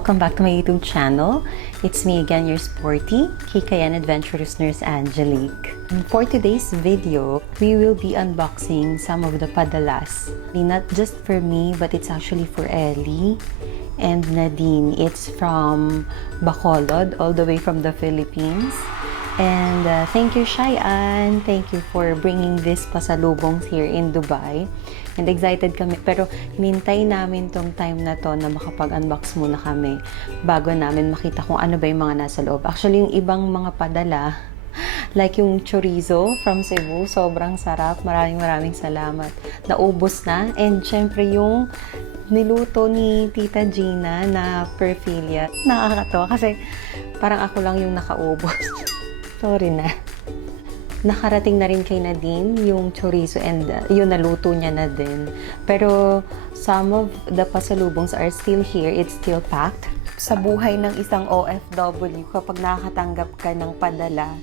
welcome back to my YouTube channel. It's me again, your sporty, kikayan adventurous nurse Angelique. And for today's video, we will be unboxing some of the padalas. Not just for me, but it's actually for Ellie and Nadine. It's from Bacolod, all the way from the Philippines. And thank you, Cheyenne. Thank you for bringing this pasalubongs here in Dubai. And excited kami. Pero hinintay namin tong time na to na makapag-unbox muna kami bago namin makita kung ano ba yung mga nasa loob. Actually, yung ibang mga padala, like yung chorizo from Cebu, sobrang sarap. Maraming salamat. Naubos na. And syempre yung niluto ni Tita Gina na perfilia. Nakakatawa kasi parang ako lang yung nakaubos. Sorry na. Nakarating na rin kay Nadine yung chorizo and yun naluto niya na din. Pero some of the pasalubongs are still here. It's still packed. Sa buhay ng isang OFW, kapag nakakatanggap ka ng padala,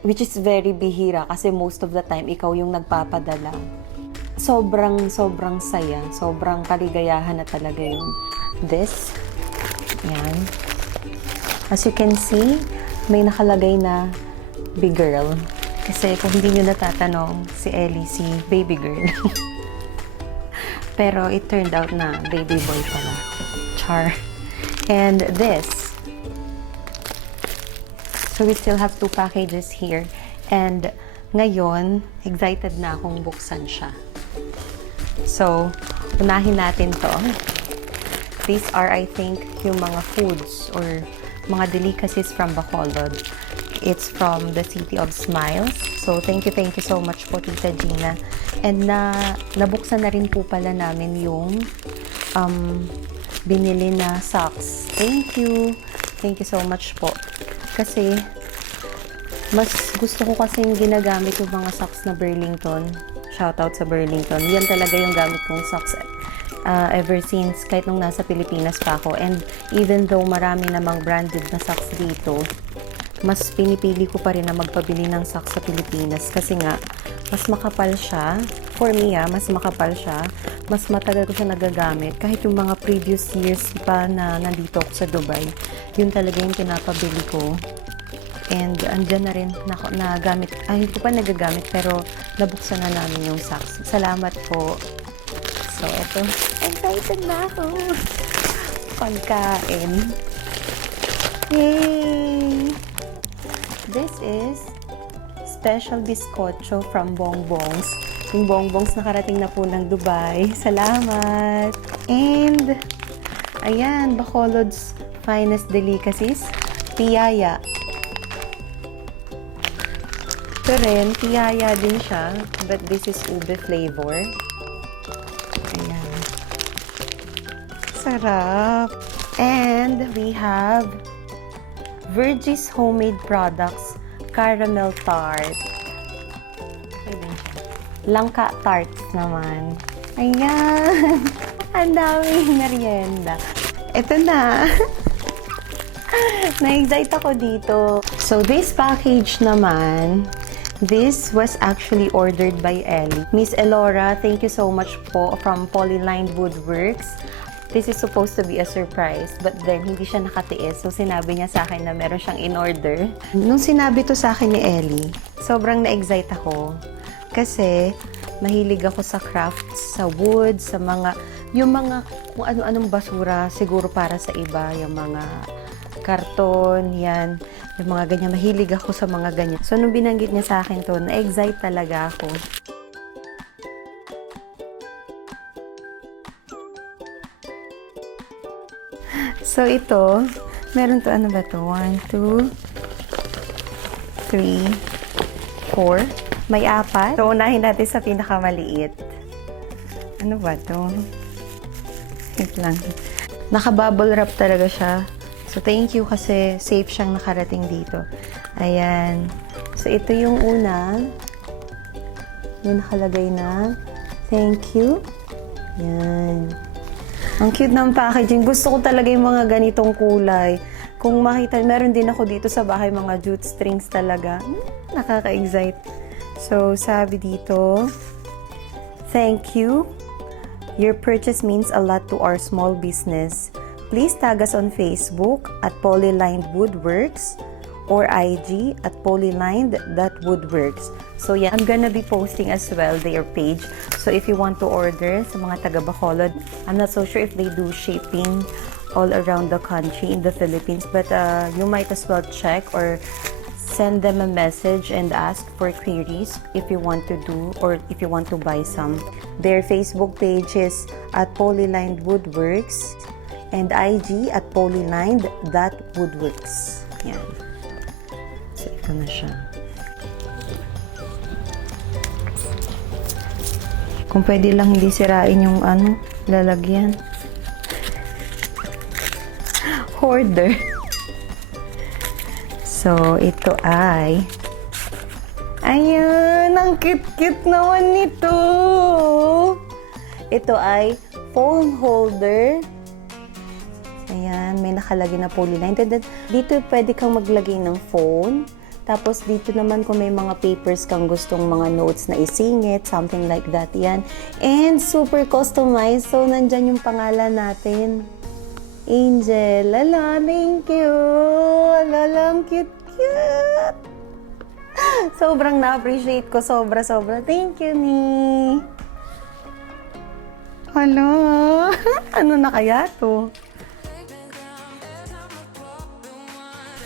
which is very bihira kasi most of the time ikaw yung nagpapadala. Sobrang saya. Sobrang kaligayahan na talaga yun. This, yan. As you can see, may nakalagay na big girl. Kasi kung hindi nyo natatanong, si Ellie, si baby girl. Pero it turned out na baby boy pala. Char. And this. So we still have 2 packages here. And ngayon, excited na akong buksan siya. So, unahin natin to. These are, I think, yung mga foods or mga delicacies from Bacolod. It's from the City of Smiles. So, thank you so much po, Tita Gina. And nabuksan na rin po pala namin yung binili na socks. Thank you. Thank you so much po. Kasi, mas gusto ko kasing ginagamit yung mga socks na Burlington. Shoutout sa Burlington. Yan talaga yung gamit kong socks ever since, kahit nung nasa Pilipinas pa ako. And even though marami namang branded na socks dito, mas pinipili ko pa rin na magpabili ng socks sa Pilipinas kasi nga, mas makapal siya. For me, mas makapal siya. Mas matagal ko siya nagagamit. Kahit yung mga previous years pa na nandito ako sa Dubai, yun talaga yung pinapabili ko. And andyan na rin na gamit. Ay, hindi ko pa nagagamit pero nabuksan na namin yung socks. Salamat po. So, eto. Excited na ako. Pagkain. Yay! This is special bizcocho from Bongbongs. Yung Bongbongs nakarating na po ng Dubai. Salamat! And, ayan, Bacolod's finest delicacies. Piyaya. Ito rin, piyaya din siya. But this is ube flavor. Ayan. Sarap! And we have Virgie's homemade products, caramel tart. Langka tarts naman. Ayan! Ang daming merienda. Ito na. Na-excite ako dito. So, this package naman, this was actually ordered by Ellie. Miss Elora, thank you so much po from Polylined Woodworks. This is supposed to be a surprise, but then hindi siya nakatiis. So, sinabi niya sa akin na meron siyang in-order. Nung sinabi to sa akin ni Ellie, sobrang na-excite ako. Kasi, mahilig ako sa crafts, sa wood, sa mga, yung mga kung ano-anong basura, siguro para sa iba, yung mga karton, yan, yung mga ganyan. Mahilig ako sa mga ganyan. So, nung binanggit niya sa akin to, na-excite talaga ako. So, ito, meron to, ano ba to? 1, 2, 3, 4. May 4. So, unahin natin sa pinakamaliit. Ano ba to? Wait lang. Naka-bubble wrap talaga siya. So, thank you kasi safe siyang nakarating dito. Ayan. So, ito yung una. Yung nakalagay na. Thank you. Ayan. Ang cute ng packaging. Gusto ko talaga yung mga ganitong kulay. Kung makita, meron din ako dito sa bahay, mga jute strings talaga. Nakaka-excite. So, sabi dito, thank you. Your purchase means a lot to our small business. Please tag us on Facebook at Polylined Woodworks or IG at polylined.woodworks. So yeah, I'm gonna be posting as well their page. So if you want to order sa mga taga Bacolod, I'm not so sure if they do shipping all around the country in the Philippines, but you might as well check or send them a message and ask for queries if you want to do or if you want to buy some. Their Facebook page is at Polylined Woodworks and IG at polylined.woodworks. Yan. So, ito na siya. Kung pwede lang hindi sirain yung lalagyan. Hoarder. So, ito ay... Ayun! Ang cute-cute naman nito! Ito ay phone holder. Ayan, may nakalagay na polyline. Dito pwede kang maglagay ng phone. Tapos dito naman kung may mga papers kang gustong mga notes na isingit, something like that. Yan. And super customized. So, nandyan yung pangalan natin. Angel. Ala, thank you. Ala, ang cute-cute. Sobrang na-appreciate ko. Sobra-sobra. Thank you, ni. Hala. Ano na kaya to?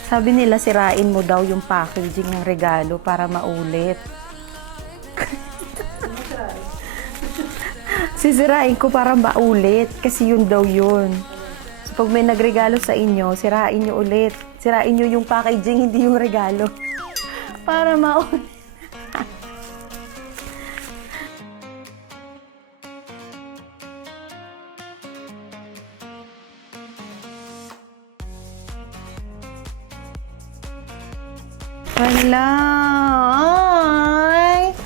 Sabi nila, sirain mo daw yung packaging ng regalo para maulit. Sisirain ko para maulit kasi yun daw yun. So, pag may nagregalo sa inyo, sirain nyo ulit. Sirain nyo yung packaging, hindi yung regalo. Para maulit. Wala! Ay!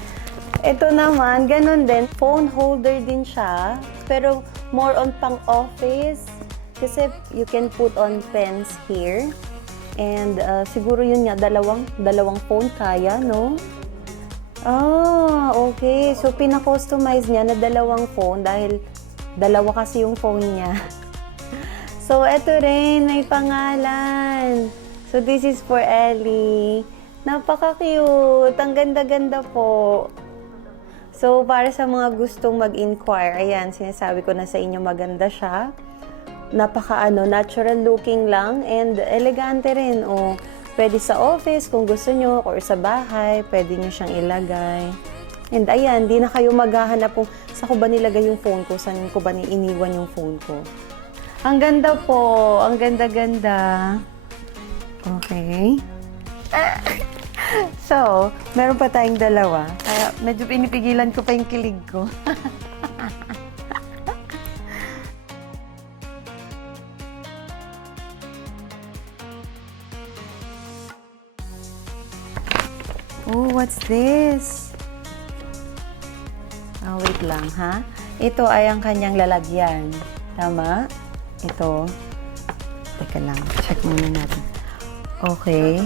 Ito naman, ganun din. Phone holder din siya. Pero more on pang-office. Kasi you can put on pens here. And siguro yun nga, dalawang phone kaya, no? Ah, okay. So, pina-customize niya na dalawang phone dahil dalawa kasi yung phone niya. So, eto rin, may pangalan. So, this is for Ellie. Napaka-cute. Ang ganda-ganda po. So, para sa mga gustong mag-inquire, ayan, sinasabi ko na sa inyo, maganda siya. Natural looking lang and elegante rin. O, pwede sa office kung gusto nyo or sa bahay, pwede nyo siyang ilagay. And ayan, di na kayo maghahanap kung saan ko ba nilagay yung phone ko, saan ko ba iniwan yung phone ko. Ang ganda po. Ang ganda-ganda. Okay. So, meron pa tayong dalawa. Kaya medyo pinipigilan ko pa yung kilig ko. Oh, what's this? Oh, wait lang, ha? Ito ay ang kanyang lalagyan. Tama? Ito. Teka lang, check muna natin. Okay.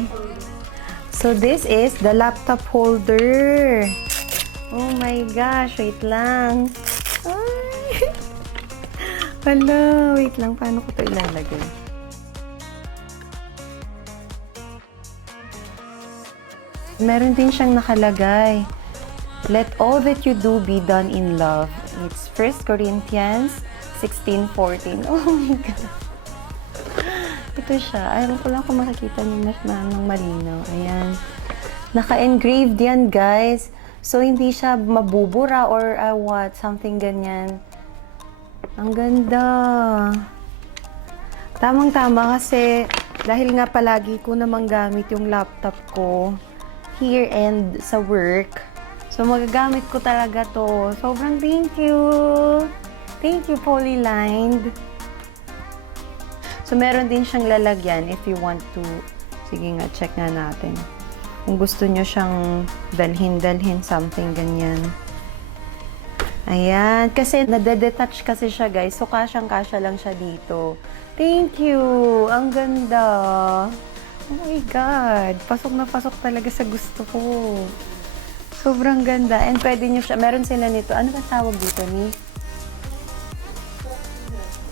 So, this is the laptop holder. Oh my gosh, wait lang. Ay! Hala, wait lang. Paano ko ito ilalagay? Meron din siyang nakalagay. Let all that you do be done in love. It's 1 Corinthians 16:14. Oh my God. Ito siya. Ayaw ko lang kung makikita niyo ng malinaw. Ayan. Naka-engraved yan, guys. So, hindi siya mabubura or what, something ganyan. Ang ganda. Tamang-tama kasi dahil nga palagi ko namang gamit yung laptop ko here and sa work. So, magagamit ko talaga to. Sobrang thank you. Thank you, Polylined. So, meron din siyang lalagyan if you want to. Sige nga, check nga natin. Kung gusto nyo siyang dalhin, something ganyan. Ayan. Kasi, nade-detach kasi siya, guys. So, kasyang-kasya lang siya dito. Thank you! Ang ganda! Oh my God! Pasok na pasok talaga sa gusto ko. Sobrang ganda. And pwede nyo siya, meron sila nito. Ano ba tawag dito ni?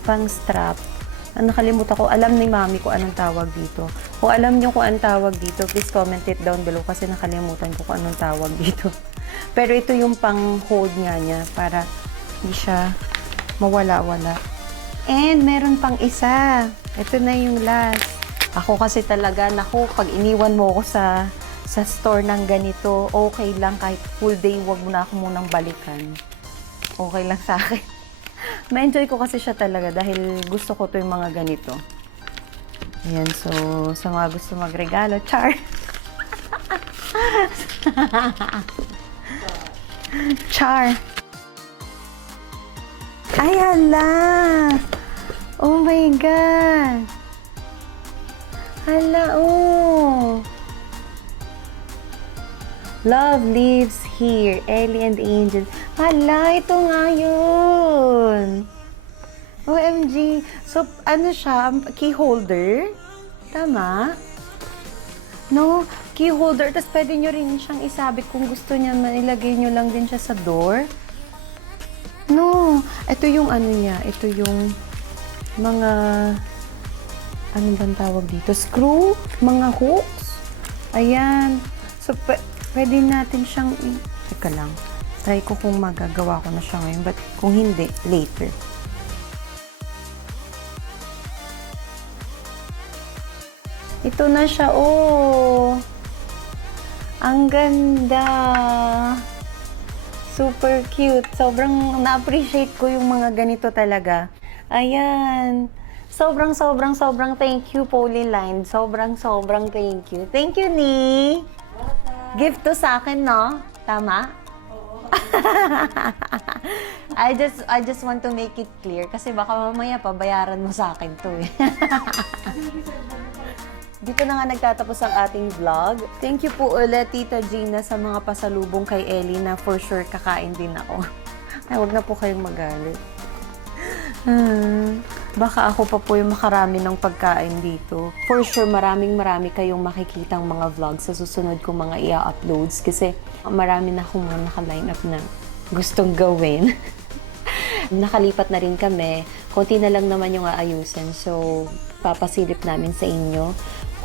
Pang strap. Nakalimutan ko. Alam ni mami ko anong tawag dito. Kung alam niyo kung anong tawag dito, please comment it down below kasi nakalimutan ko kung anong tawag dito. Pero ito yung pang-hold nga niya para hindi siya mawala-wala. And meron pang isa. Ito na yung last. Ako kasi talaga, naku, pag iniwan mo ako sa store ng ganito, okay lang kahit full day, wag mo na ako munang balikan. Okay lang sa akin. Ma-enjoy ko kasi siya talaga dahil gusto ko to yung mga ganito. Ayan, so sa mga gusto magregalo, char! Char! Ay, hala! Oh my God! Hala, oh! Love lives here. Ellie and Angel. Hala, ito nga yun. OMG. So, ano siya? Key holder? Tama? No? Key holder. Tapos pwede nyo rin siyang isabit kung gusto niya. Ilagay nyo lang din siya sa door. No. Ito yung ano niya. Ito yung mga... Ano bang tawag dito? Screw? Mga hooks? Ayan. So, pwede natin siyang... Teka lang. Try ko kung magagawa ko na siya ngayon. But kung hindi, later. Ito na siya. Oh! Ang ganda! Super cute. Sobrang na-appreciate ko yung mga ganito talaga. Ayan. Sobrang thank you, Polyline. Sobrang thank you. Thank you, Ni! Gift to sa akin, no? Tama? Oo. I just want to make it clear kasi baka mamaya pabayaran mo sa akin to eh. Dito na nga nagtatapos ang ating vlog. Thank you po ulit, Tita Gina, sa mga pasalubong kay Ellie na for sure kakain din ako. Ay, wag na po kayong magalit. Baka ako pa po yung makarami ng pagkain dito. For sure, marami kayong makikitang mga vlogs sa susunod kong mga i-uploads kasi marami na akong mga naka-line up na gustong gawin. Nakalipat na rin kami. Konti na lang naman yung aayusin. So, papasilip namin sa inyo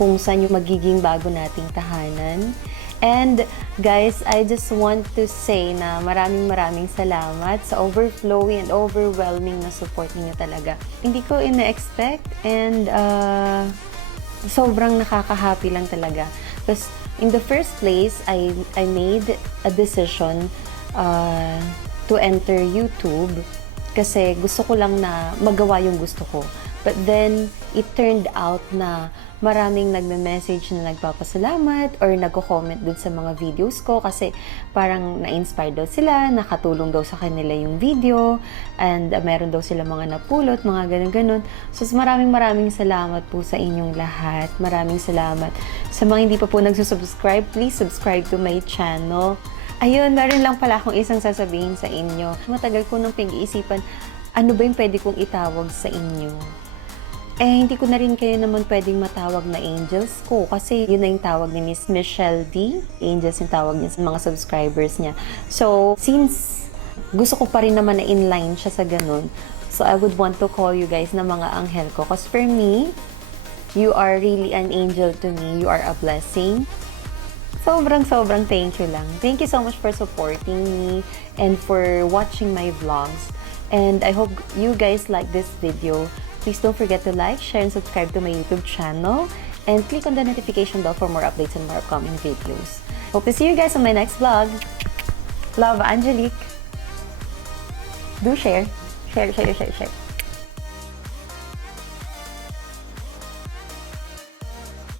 kung saan yung magiging bago nating tahanan. And guys, I just want to say na maraming salamat sa overflowing and overwhelming na support niyo talaga. Hindi ko ina-expect and sobrang nakaka-happy lang talaga. Because in the first place, I made a decision to enter YouTube kasi gusto ko lang na magawa yung gusto ko. But then, it turned out na maraming nagme-message na nagpapasalamat or nagko-comment dun sa mga videos ko kasi parang na-inspire daw sila, nakatulong daw sa kanila yung video, and meron daw sila mga napulot, mga ganun-ganun. So, maraming salamat po sa inyong lahat. Maraming salamat. Sa mga hindi pa po nagsusubscribe, please subscribe to my channel. Ayun, meron lang pala akong isang sasabihin sa inyo. Matagal ko nang pinag-iisipan, ano ba yung pwede kong itawag sa inyo? Eh, hindi ko na rin kayo naman pwedeng matawag na angels ko kasi yun na yung tawag ni Miss Michelle D. Angels yung tawag niya sa mga subscribers niya. So, since gusto ko pa rin naman na inline siya sa ganun, so I would want to call you guys na mga anghel ko. Because for me, you are really an angel to me. You are a blessing. Sobrang thank you lang. Thank you so much for supporting me and for watching my vlogs. And I hope you guys like this video. Please don't forget to like, share, and subscribe to my YouTube channel. And click on the notification bell for more updates and more upcoming videos. Hope to see you guys on my next vlog. Love, Angelique. Do share. Share.